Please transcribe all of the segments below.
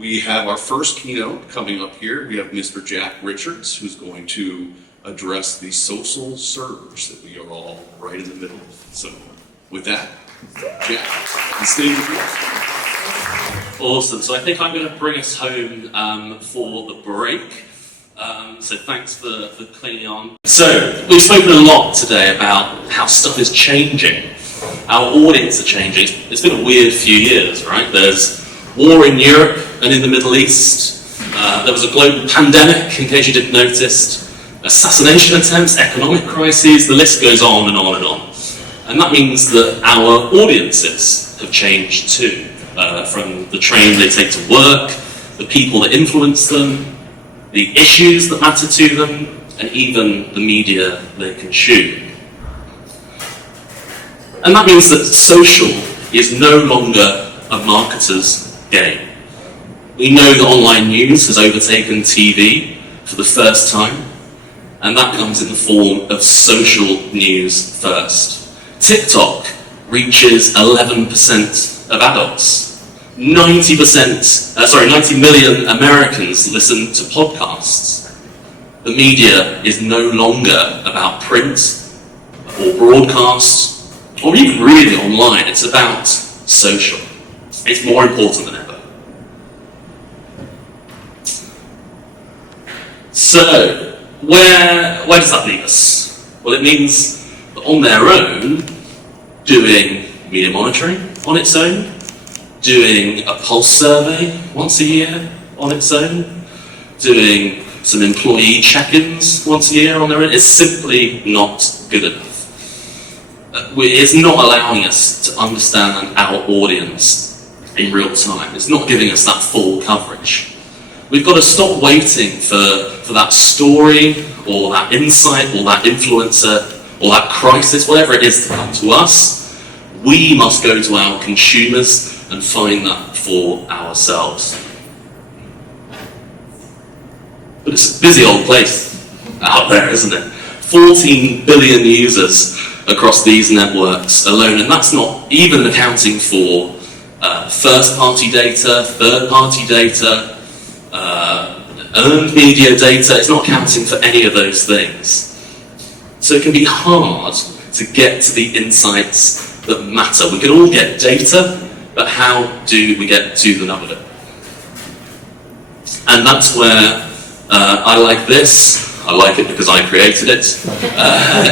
We have our first keynote coming up here. We have Mr. Jack Richards, who's going to address the social surge that we are all right in the middle of. So with that, Jack, the stage is yours. Awesome. So I think I'm going to bring us home for the break. So thanks for clinging on. So we've spoken a lot today about how stuff is changing. Our audience are changing. It's been a weird few years, right? There's war in Europe and in the Middle East. There was a global pandemic, in case you didn't notice. Assassination attempts, economic crises, the list goes on and on and on. And that means that our audiences have changed too. From the train they take to work, the people that influence them, the issues that matter to them, and even the media they consume. And that means that social is no longer a marketer's game. We know that online news has overtaken TV for the first time, and that comes in the form of social news first. TikTok reaches 11% of adults. 90 million Americans listen to podcasts. The media is no longer about print or broadcast or even really online. It's about social. It's more important than ever. So, where does that leave us? Well, it means that on their own, doing media monitoring on its own, doing a pulse survey once a year on its own, doing some employee check-ins once a year on their own, is simply not good enough. It's not allowing us to understand our audience in real time. It's not giving us that full coverage. We've got to stop waiting for that story or that insight or that influencer or that crisis, whatever it is, to come to us. We must go to our consumers and find that for ourselves. But it's a busy old place out there, isn't it? 14 billion users across these networks alone, and that's not even accounting for first-party data, third-party data, earned media data. It's not accounting for any of those things. So it can be hard to get to the insights that matter. We can all get data, but how do we get to the nub of it? And that's where I like this. I like it because I created it.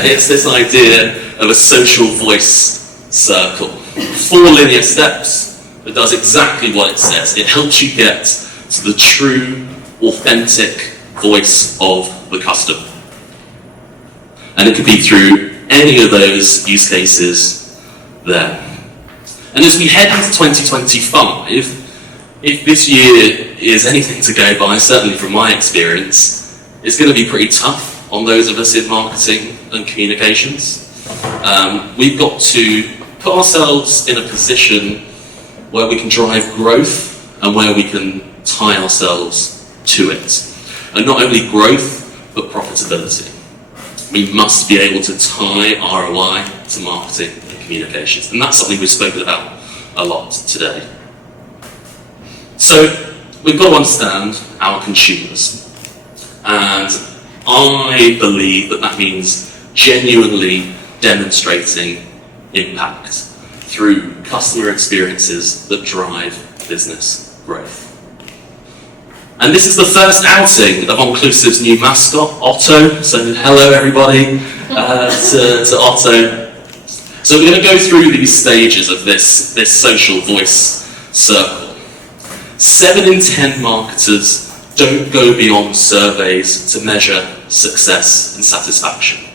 It's this idea of a social voice circle. 4 linear steps that does exactly what it says. It helps you get to the true, authentic voice of the customer. And it could be through any of those use cases there. And as we head into 2025, if this year is anything to go by, certainly from my experience, it's going to be pretty tough on those of us in marketing and communications. We've got to put ourselves in a position where we can drive growth and where we can tie ourselves to it. And not only growth, but profitability. We must be able to tie ROI to marketing and communications. And that's something we've spoken about a lot today. So we've got to understand our consumers. And I believe that means genuinely demonstrating impact through customer experiences that drive business growth. And this is the first outing of Onclusive's new mascot, Otto. So hello everybody to Otto. So we're going to go through these stages of this social voice circle. 7 in 10 marketers don't go beyond surveys to measure success and satisfaction.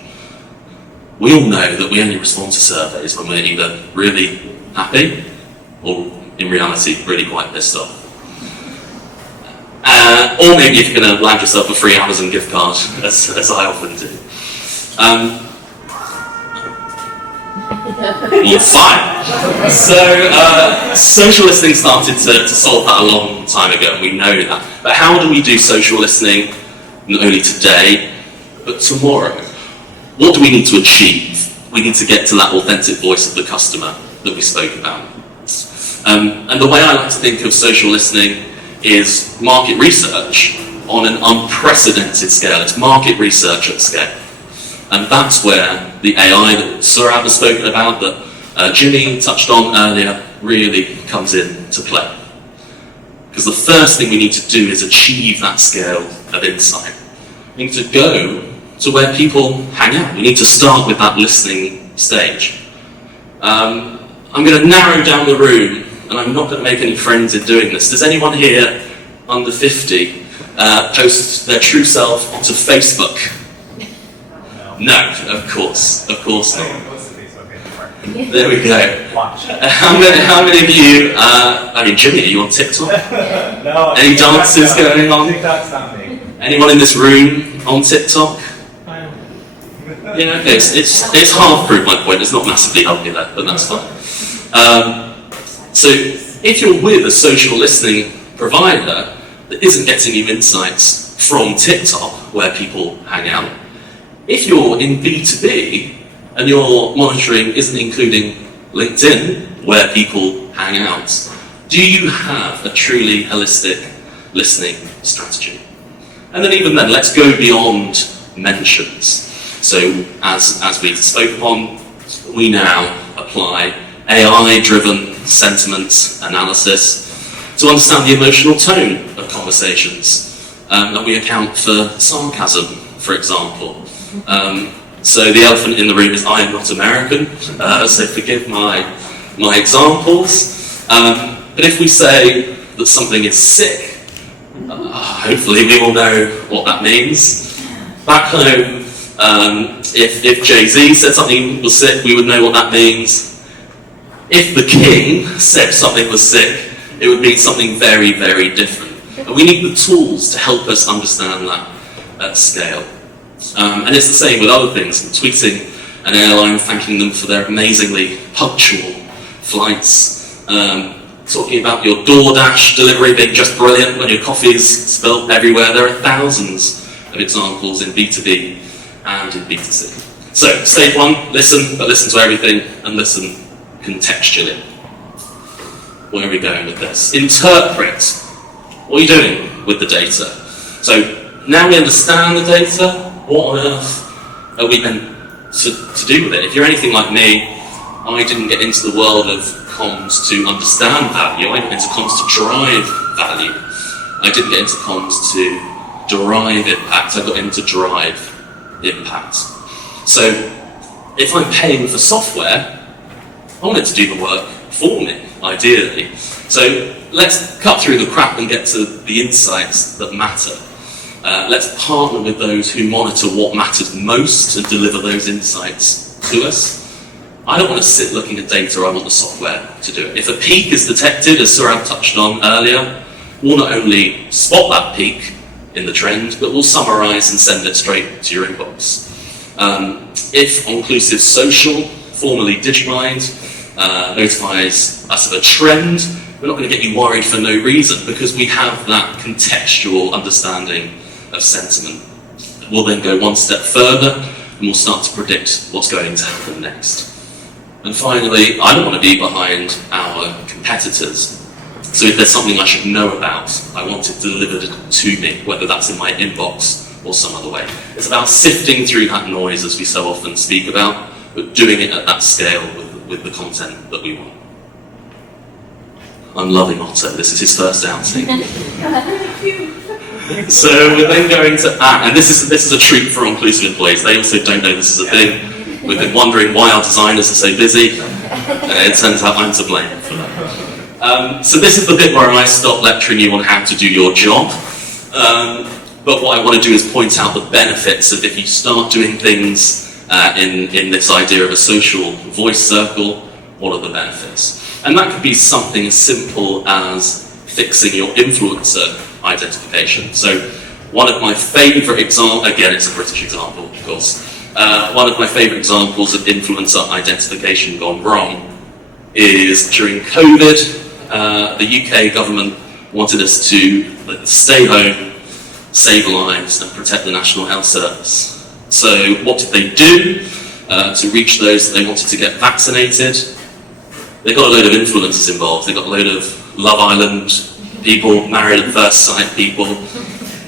We all know that we only respond to surveys when we're either really happy or, in reality, really quite pissed off. Or maybe if you're going to land yourself a free Amazon gift card, as I often do. Fine. So, social listening started to solve that a long time ago, and we know that. But how do we do social listening not only today, but tomorrow? What do we need to achieve? We need to get to that authentic voice of the customer that we spoke about. And the way I like to think of social listening is market research on an unprecedented scale. It's market research at scale. And that's where the AI that Surab has spoken about, that Jimmy touched on earlier, really comes into play. Because the first thing we need to do is achieve that scale of insight. We need to go to where people hang out. We need to start with that listening stage. I'm going to narrow down the room, and I'm not going to make any friends in doing this. Does anyone here under 50 post their true self onto Facebook? No, of course not. There we go. Watch. How many of you, Jimmy, are you on TikTok? No. Any dances going on? TikTok's not me. Anyone in this room on TikTok? Yeah, okay, it's half proved my point. It's not massively helped me there, but that's fine. So if you're with a social listening provider that isn't getting you insights from TikTok, where people hang out, if you're in B2B and your monitoring isn't including LinkedIn, where people hang out, do you have a truly holistic listening strategy? And then even then, let's go beyond mentions. So as we spoke upon, we now apply AI-driven sentiment analysis to understand the emotional tone of conversations. And we account for sarcasm, for example. So the elephant in the room is I am not American, so forgive my examples. But if we say that something is sick, hopefully we will know what that means. Back home, if Jay-Z said something was sick, we would know what that means. If the king said something was sick, it would mean something very, very different. And we need the tools to help us understand that at scale. And it's the same with other things. Tweeting an airline, thanking them for their amazingly punctual flights. Talking about your DoorDash delivery being just brilliant when your coffee is spilt everywhere. There are thousands of examples in B2B and in B2C. So, stage one, listen, but listen to everything and listen contextually. Where are we going with this? Interpret. What are you doing with the data? So, now we understand the data, what on earth are we meant to do with it? If you're anything like me, I didn't get into the world of comms to understand value. I got into comms to drive value. I didn't get into comms to derive impact. I got into drive impact. So if I'm paying for software, I want it to do the work for me, ideally. So let's cut through the crap and get to the insights that matter. Let's partner with those who monitor what matters most and deliver those insights to us. I don't want to sit looking at data, I want the software to do it. If a peak is detected, as Surab touched on earlier, we'll not only spot that peak in the trend, but we'll summarize and send it straight to your inbox. If Onclusive Social, formerly Digimind, notifies us of a trend, we're not going to get you worried for no reason because we have that contextual understanding of sentiment. We'll then go one step further and we'll start to predict what's going to happen next. And finally, I don't want to be behind our competitors. So if there's something I should know about, I want it delivered to me, whether that's in my inbox or some other way. It's about sifting through that noise, as we so often speak about, but doing it at that scale with the content that we want. I'm loving Otto. This is his first outing. So we're then going to and this is a treat for Onclusive employees. They also don't know this is a thing. We've been wondering why our designers are so busy. It turns out I'm to blame for that. So this is the bit where I stop lecturing you on how to do your job. But what I want to do is point out the benefits of if you start doing things in this idea of a social voice circle, what are the benefits? And that could be something as simple as fixing your influencer identification. So one of my favourite examples, again it's a British example of course, one of my favourite examples of influencer identification gone wrong is during COVID, the UK government wanted us to stay home, save lives and protect the National Health Service. So what did they do to reach those that they wanted to get vaccinated? They got a load of influencers involved. They got a load of Love Island people, married at first sight people,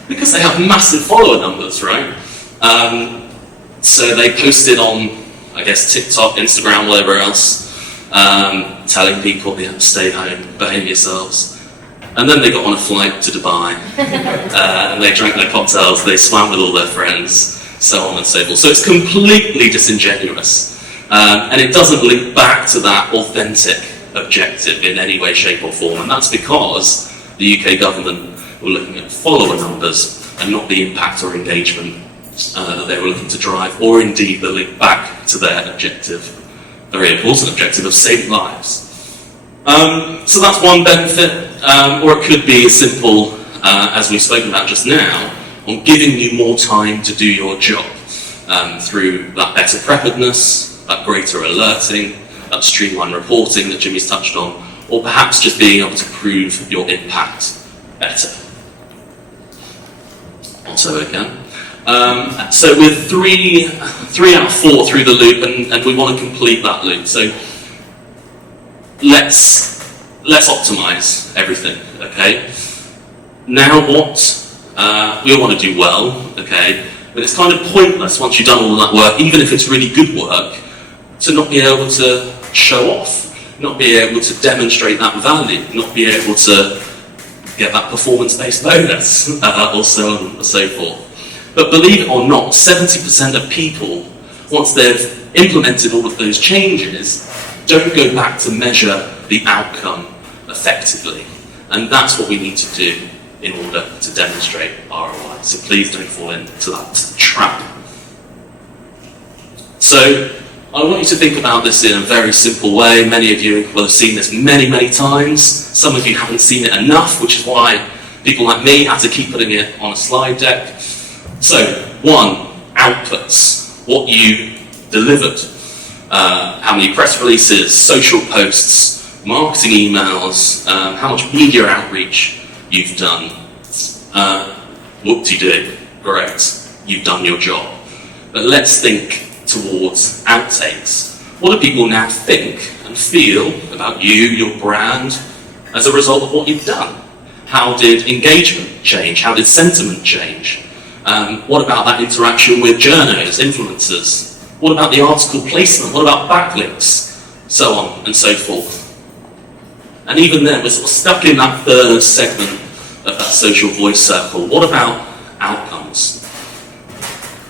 because they have massive follower numbers, right? So they posted on, I guess, TikTok, Instagram, whatever else, telling people, yeah, stay home, behave yourselves. And then they got on a flight to Dubai, and they drank their cocktails, they swam with all their friends, so on and so forth. So it's completely disingenuous, and it doesn't link back to that authentic objective in any way, shape or form, and that's because the UK government were looking at follower numbers and not the impact or engagement that they were looking to drive, or indeed the link back to their objective, very important objective of saving lives. So that's one benefit, or it could be as simple as we've spoken about just now, on giving you more time to do your job through that better preparedness, that greater alerting, that streamlined reporting that Jimmy's touched on, or perhaps just being able to prove your impact better. Also again. So with three out of 4 through the loop, and we want to complete that loop. So let's optimize everything, okay? Now what? We all want to do well, okay? But it's kind of pointless once you've done all that work, even if it's really good work, to not be able to show off, not be able to demonstrate that value, not be able to get that performance-based bonus, or so on and so forth. But believe it or not, 70% of people, once they've implemented all of those changes, don't go back to measure the outcome effectively. And that's what we need to do in order to demonstrate ROI. So please don't fall into that trap. So I want you to think about this in a very simple way. Many of you will have seen this many, many times. Some of you haven't seen it enough, which is why people like me have to keep putting it on a slide deck. So, 1, outputs, what you delivered, how many press releases, social posts, marketing emails, how much media outreach you've done. Whoop-de-doo, great, you've done your job. But let's think towards outtakes. What do people now think and feel about you, your brand, as a result of what you've done? How did engagement change? How did sentiment change? What about that interaction with journos, influencers? What about the article placement? What about backlinks? So on and so forth. And even then, we're sort of stuck in that third segment of that social voice circle. What about outcomes?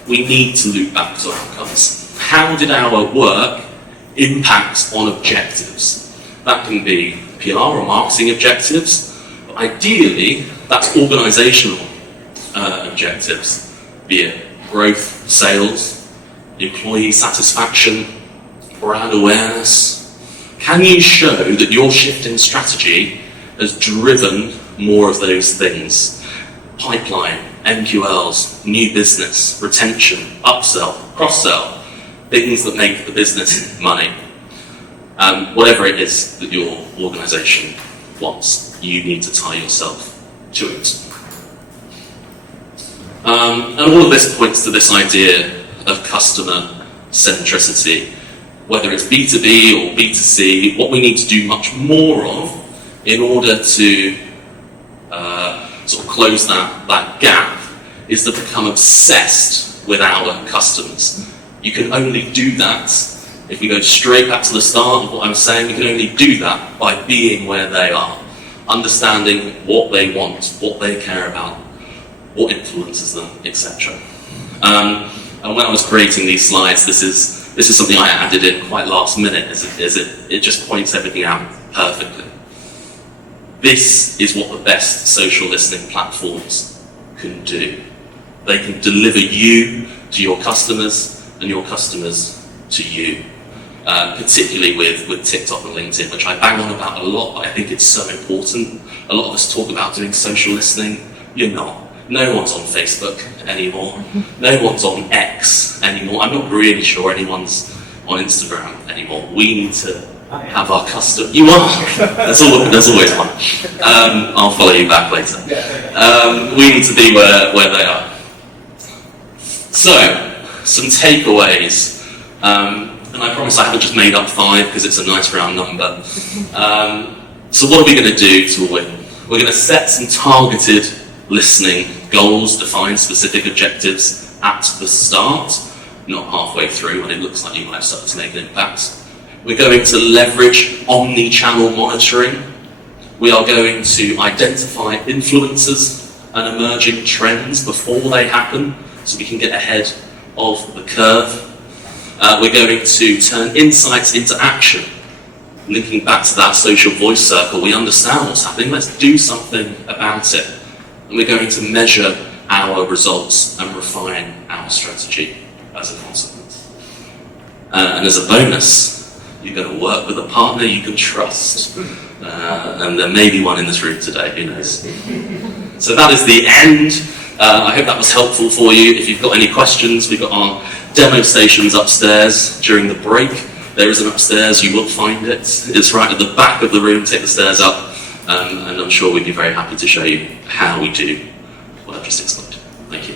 We need to loop back to outcomes. How did our work impact on objectives? That can be PR or marketing objectives, but ideally, that's organisational objectives, be it growth, sales, employee satisfaction, brand awareness. Can you show that your shift in strategy has driven more of those things? Pipeline, MQLs, new business, retention, upsell, cross-sell, things that make the business money. Whatever it is that your organisation wants, you need to tie yourself to it. And all of this points to this idea of customer centricity. Whether it's B2B or B2C, what we need to do much more of in order to sort of close that gap is to become obsessed with our customers. You can only do that, if we go straight back to the start of what I'm saying, we can only do that by being where they are, understanding what they want, what they care about, what influences them, etc. And when I was creating these slides, this is something I added in quite last minute, it just points everything out perfectly. This is what the best social listening platforms can do. They can deliver you to your customers and your customers to you. Particularly with TikTok and LinkedIn, which I bang on about a lot, but I think it's so important. A lot of us talk about doing social listening. You're not. No one's on Facebook anymore. No one's on X anymore. I'm not really sure anyone's on Instagram anymore. We need to have our custom. You are. There's always one. I'll follow you back later. We need to be where they are. So, some takeaways. And I promise I haven't just made up 5 because it's a nice round number. So what are we going to do to win? We're going to set some targeted listening goals, define specific objectives at the start, not halfway through when it looks like you might have started to make an impact. We're going to leverage omni-channel monitoring. We are going to identify influences and emerging trends before they happen, so we can get ahead of the curve. We're going to turn insights into action. Linking back to that social voice circle, we understand what's happening, let's do something about it. And we're going to measure our results and refine our strategy as a consequence. And as a bonus, you're going to work with a partner you can trust. And there may be one in this room today, who knows. So that is the end. I hope that was helpful for you. If you've got any questions, we've got our demo stations upstairs during the break. There is an upstairs, you will find it. It's right at the back of the room, take the stairs up, and I'm sure we'd be very happy to show you how we do what I've just explained. Thank you.